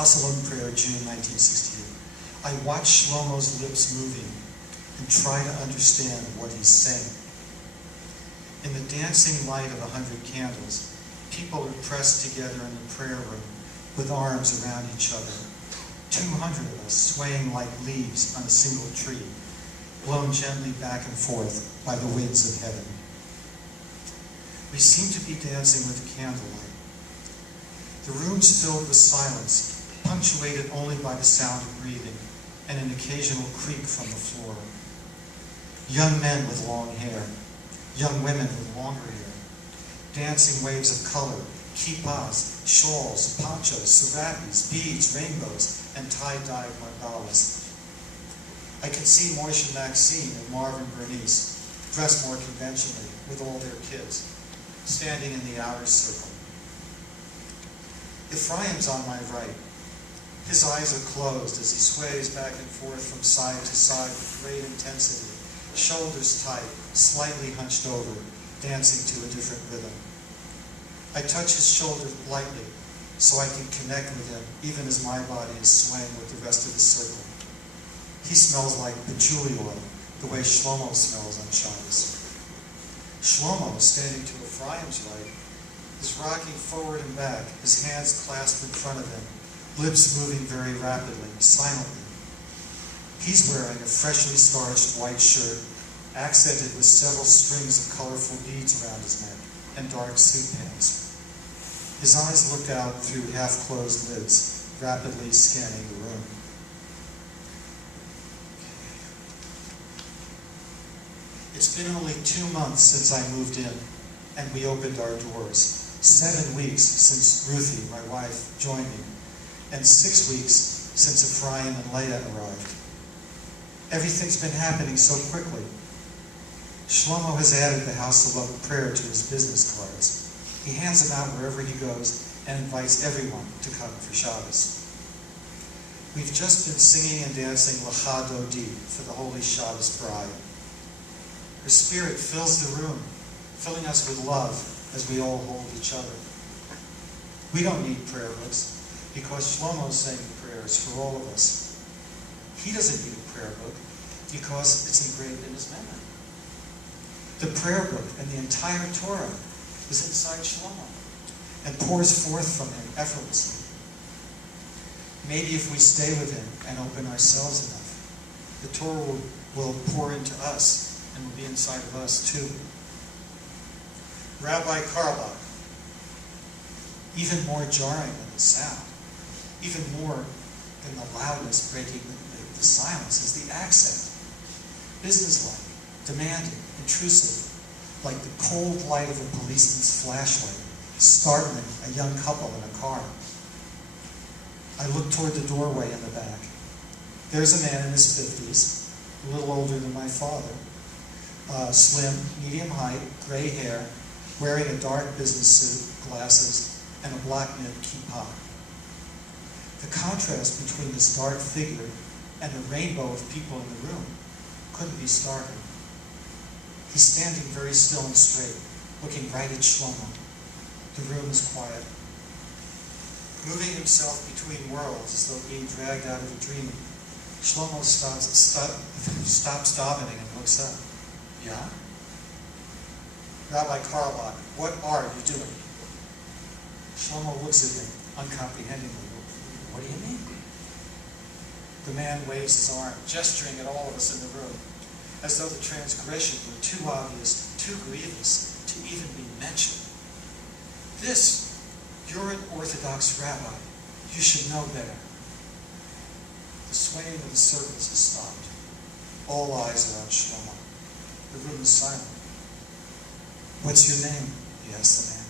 House of Love and Prayer, June 1968. I watch Shlomo's lips moving and try to understand what he's saying. In the dancing light of 100 candles, people are pressed together in the prayer room with arms around each other. 200 of us swaying like leaves on a single tree, blown gently back and forth by the winds of heaven. We seem to be dancing with candlelight. The room's filled with silence, punctuated only by the sound of breathing and an occasional creak from the floor. Young men with long hair, young women with longer hair, dancing waves of color, kippas, shawls, ponchos, sarabis, beads, rainbows, and tie-dyed mandalas. I can see Moishe and Maxine and Marv and Bernice, dressed more conventionally with all their kids, standing in the outer circle. Ephraim's on my right. His eyes are closed as he sways back and forth from side to side with great intensity, shoulders tight, slightly hunched over, dancing to a different rhythm. I touch his shoulder lightly so I can connect with him even as my body is swaying with the rest of the circle. He smells like patchouli oil, the way Shlomo smells on Shabbos. Shlomo, standing to Ephraim's right, is rocking forward and back, his hands clasped in front of him, lips moving very rapidly, silently. He's wearing a freshly starched white shirt, accented with several strings of colorful beads around his neck, and dark suit pants. His eyes look out through half-closed lids, rapidly scanning the room. It's been only 2 months since I moved in, and we opened our doors. 7 weeks since Ruthie, my wife, joined me, and 6 weeks since Ephraim and Leah arrived. Everything's been happening so quickly. Shlomo has added the House of Love and Prayer to his business cards. He hands them out wherever he goes and invites everyone to come for Shabbos. We've just been singing and dancing L'cha Dodi for the Holy Shabbos Bride. Her spirit fills the room, filling us with love as we all hold each other. We don't need prayer books because Shlomo's saying the prayers for all of us. He doesn't need a prayer book because it's engraved in his memory. The prayer book and the entire Torah is inside Shlomo and pours forth from him effortlessly. Maybe if we stay with him and open ourselves enough, the Torah will pour into us and will be inside of us too. Rabbi Karlach, even more jarring than the sound, even more than the loudness breaking the silence, is the accent. Businesslike, demanding, intrusive, like the cold light of a policeman's flashlight, startling a young couple in a car. I look toward the doorway in the back. There's a man in his 50s, a little older than my father, slim, medium height, gray hair, wearing a dark business suit, glasses, and a black knit kippah. The contrast between this dark figure and the rainbow of people in the room couldn't be starker. He's standing very still and straight, looking right at Shlomo. The room is quiet. Moving himself between worlds as though being dragged out of a dream, Shlomo stops davening and looks up. Yeah? Rabbi Karlach, what are you doing? Shlomo looks at him uncomprehendingly. What do you mean? The man waves his arm, gesturing at all of us in the room, as though the transgression were too obvious, too grievous to even be mentioned. You're an Orthodox rabbi. You should know better. The swaying of the circles has stopped. All eyes are on Shlomo. The room is silent. What's your name? He asks the man.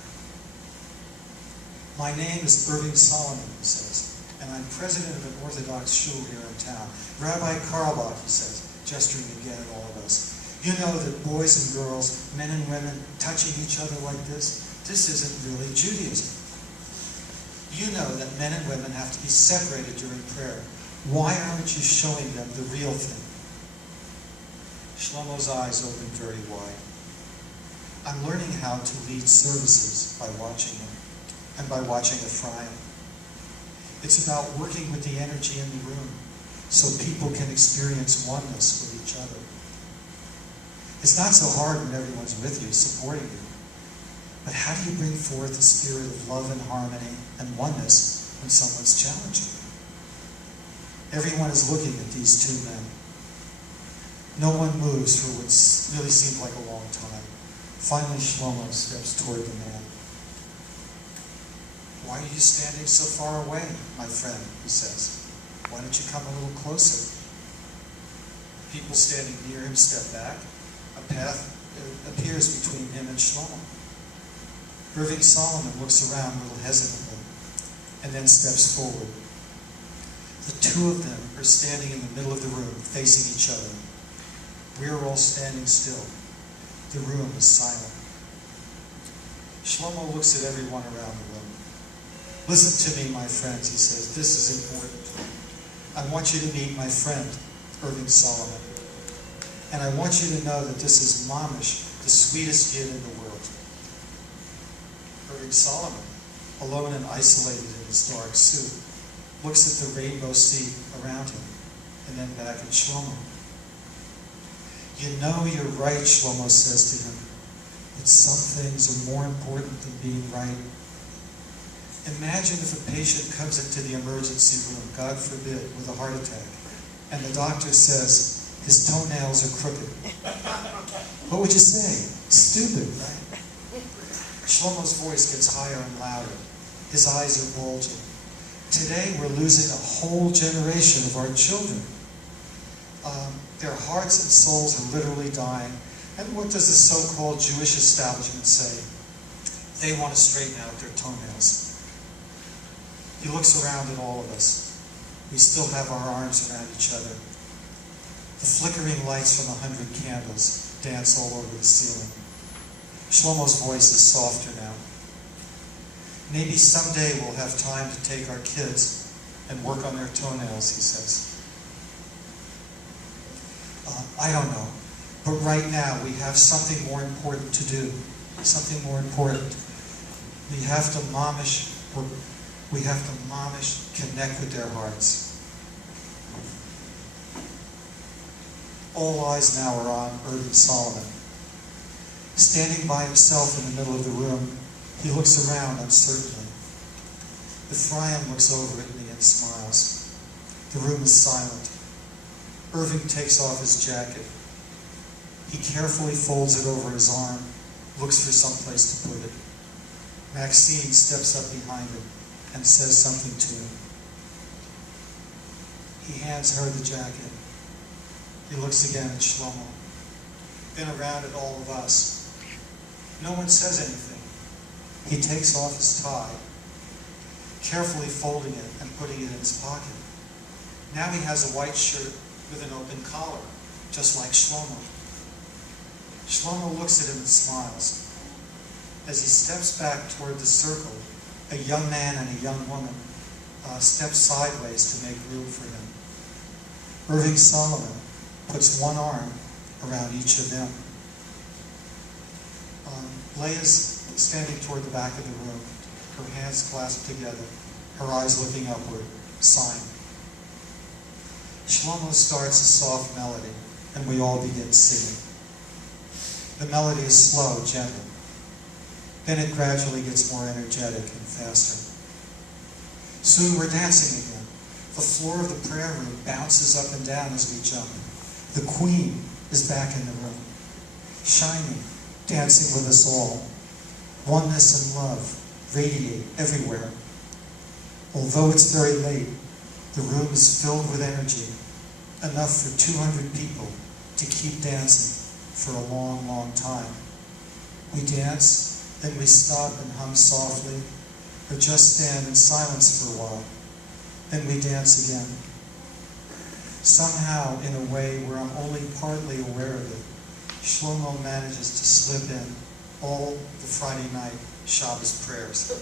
My name is Zalman, he says, and I'm president of an Orthodox shul here in town. Rabbi Karlach, he says, gesturing again at all of us. You know that boys and girls, men and women, touching each other like this isn't really Judaism. You know that men and women have to be separated during prayer. Why aren't you showing them the real thing? Shlomo's eyes opened very wide. I'm learning how to lead services by watching him and by watching Ephraim. It's about working with the energy in the room so people can experience oneness with each other. It's not so hard when everyone's with you, supporting you. But how do you bring forth the spirit of love and harmony and oneness when someone's challenging you? Everyone is looking at these two men. No one moves for what really seemed like a long time. Finally, Shlomo steps toward the man. "Why are you standing so far away, my friend?" he says. "Why don't you come a little closer?" People standing near him step back. A path appears between him and Shlomo. Irving Zalman looks around a little hesitantly and then steps forward. The two of them are standing in the middle of the room, facing each other. We are all standing still. The room is silent. Shlomo looks at everyone around the room. "Listen to me, my friends," he says. "This is important. I want you to meet my friend, Irving Zalman. And I want you to know that this is mamish, the sweetest yid in the world." Irving Zalman, alone and isolated in his dark suit, looks at the rainbow sea around him and then back at Shlomo. "You know you're right," Shlomo says to him. "But some things are more important than being right. Imagine if a patient comes into the emergency room, God forbid, with a heart attack, and the doctor says his toenails are crooked. What would you say? Stupid, right?" Shlomo's voice gets higher and louder. His eyes are bulging. "Today we're losing a whole generation of our children. Their hearts and souls are literally dying. And what does the so-called Jewish establishment say? They want to straighten out their toenails." He looks around at all of us. We still have our arms around each other. The flickering lights from 100 candles dance all over the ceiling. Shlomo's voice is softer now. "Maybe someday we'll have time to take our kids and work on their toenails," he says. I don't know. But right now we have something more important to do. Something more important. We have to mamish connect with their hearts. All eyes now are on Irving Zalman. Standing by himself in the middle of the room, he looks around uncertainly. Ephraim looks over at me and smiles. The room is silent. Irving takes off his jacket. He carefully folds it over his arm, looks for some place to put it. Maxine steps up behind him and says something to him. He hands her the jacket. He looks again at Shlomo, then around at all of us. No one says anything. He takes off his tie, carefully folding it and putting it in his pocket. Now he has a white shirt with an open collar, just like Shlomo. Shlomo looks at him and smiles. As he steps back toward the circle, a young man and a young woman step sideways to make room for him. Irving Zalman puts one arm around each of them. Leah's standing toward the back of the room, her hands clasped together, her eyes looking upward, sighing. Shlomo starts a soft melody, and we all begin singing. The melody is slow, gentle. Then it gradually gets more energetic and faster. Soon we're dancing again. The floor of the prayer room bounces up and down as we jump. The Queen is back in the room, shining, dancing with us all. Oneness and love radiate everywhere. Although it's very late, the room is filled with energy, enough for 200 people to keep dancing for a long, long time. We dance, then we stop and hum softly, or just stand in silence for a while. Then we dance again. Somehow, in a way where I'm only partly aware of it, Shlomo manages to slip in all the Friday night Shabbos prayers.